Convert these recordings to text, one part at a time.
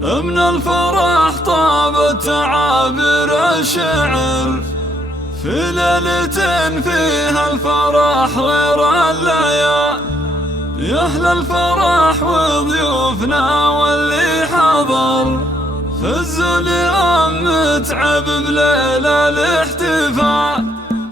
من الفرح طابت تعابير الشعر، في ليلة فيها الفرح غير الليالي. يا أهل الفرح وضيوفنا واللي حضر، فزوا اليوم متعب بليلة الاحتفال.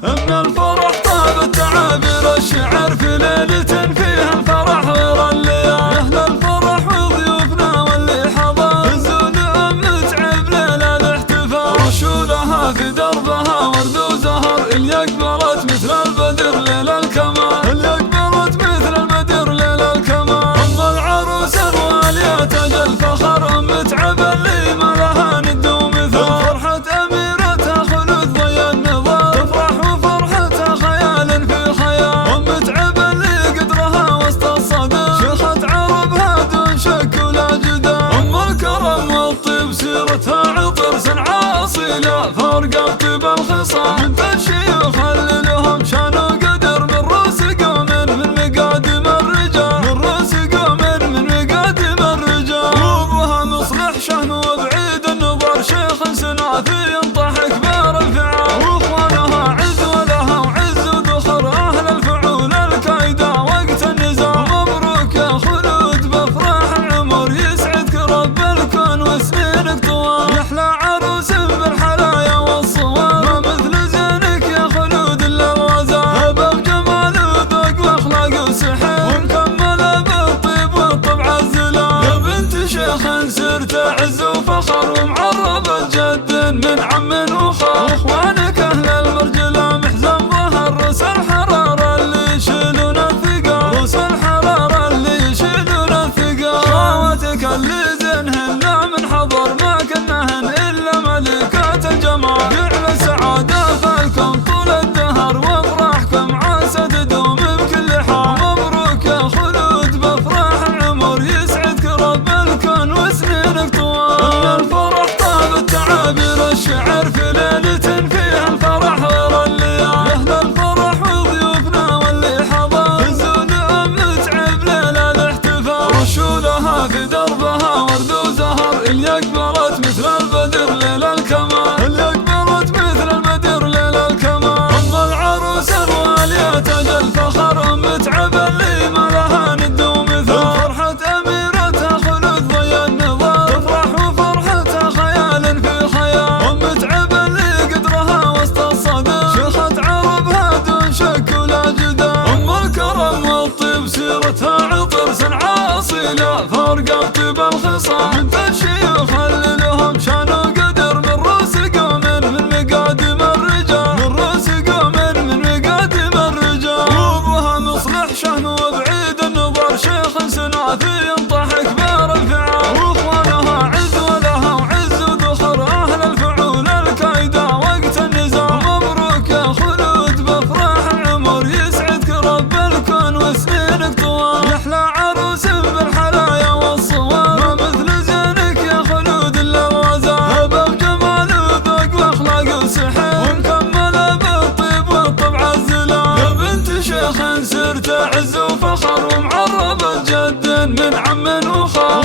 من الفرح طابت تعابير الشعر، في ليلة فيها الفرح غير الليالي. يا أهل الفرح وضيوفنا واللي حضر، فزوا اليوم متعب ليلة الاحتفال. رشولها في دربها ورد وزهر، اللي أقبلت مثل البدر ليل الكمال. اللي أقبلت مثل البدر ليل الكمال. أم العروس الوالية تاج الفخر، متعب اللي ما لها ند ومثال. فرحة أميرتها خلود ضي النظر، تفرح وفرحتها خيال في خيال. متعب اللي قدرها وسط الصدر، شيخة عربها دون شك ولا جدال. أم الكرم والطيب سيرتها عطر، سنعة أصيلة فارقة بطيب الخصال. بنت الشيوخ اللي لهم شان وقدر، من رؤوس قوم من مقادم الرجال. من رؤوس قوم من مقادم الرجال. وابوها مصلح شهن وبعيد النظر، شيخ سنافي ينطح كبار الفعال. واخوانها عز ولها وعز ودخر، اهل الفعول الكايدة وقت النزال. مبروك يا خلود بافراح العمر، يسعدك رب الكون وسنينك طوال. يحلى عروس بالحلايا والصور، ما مثل زينك يا خلود الا الغزال. هبه بجمال وذوق واخلاق وسحر، ومكمله بالطيب والطبع الزلال. يا بنت شيخ سرت عز وفخر، ومعربة جد من عم وخال. اخوانك اهل المرجله محزن ظهر، رؤوس الحراره اللي يشيلون الثقال. رؤوس الحراره اللي يشيلون الثقال. خواتك اللي زينهن من حضر، ما كنهن الا ملكات الجمال. جعل السعاده في الكون طول الدهر، وافراحكم عاسى تدوم بكل حال. مبروك يا خلود بافراح العمر، يسعدك رب الكون وسنينك طوال. من الفرح طابت تعابير الشعر، في ليلة فيها الفرح غير الليالي. يا أهل الفرح وضيوفنا واللي حضر، فزوا اليوم متعب ليلة الاحتفال. رشولها في دربها ورد وزهر، اللي أقبلت مثل البدر ليل الكمال. اللي أقبلت مثل البدر ليل الكمال. أم العروس الوالية تاج الفخر، متعب اللي ما لها ند ومثال. فرحة أميرتها خلود ضي النظر، تفرح وفرحتها خيال في خيال. متعب اللي قدرها وسط الصدر، شيخة عربها دون شك ولا جدال. أم الكرم والطيب سيرتها عطر، سنعة أصيلة فارقة بطيب الخصال. بنت الشيوخ اللي لهم شان وقدر، من رؤوس قوم من مقادم الرجال. من رؤوس قوم من مقادم الرجال. وابوها مصلح شهن وبعيد النظر، شيخ سنافي ينطح كبار الفعال. واخوانها عز ولها وعز ودخر، اهل الفعول الكايدة وقت النزال. مبروك يا خلود بافراح العمر، يسعدك رب الكون وسنينك طوال. يحلى عروس بالحلايا والصور، ما مثل زينك يا خلود الا الغزال. هبه بجمال وذوق واخلاق وسحر، ومكمله بالطيب والطبع الزلال. يا بنت شيخ سرت عز وفخر، ومعربة جد من عم وخال.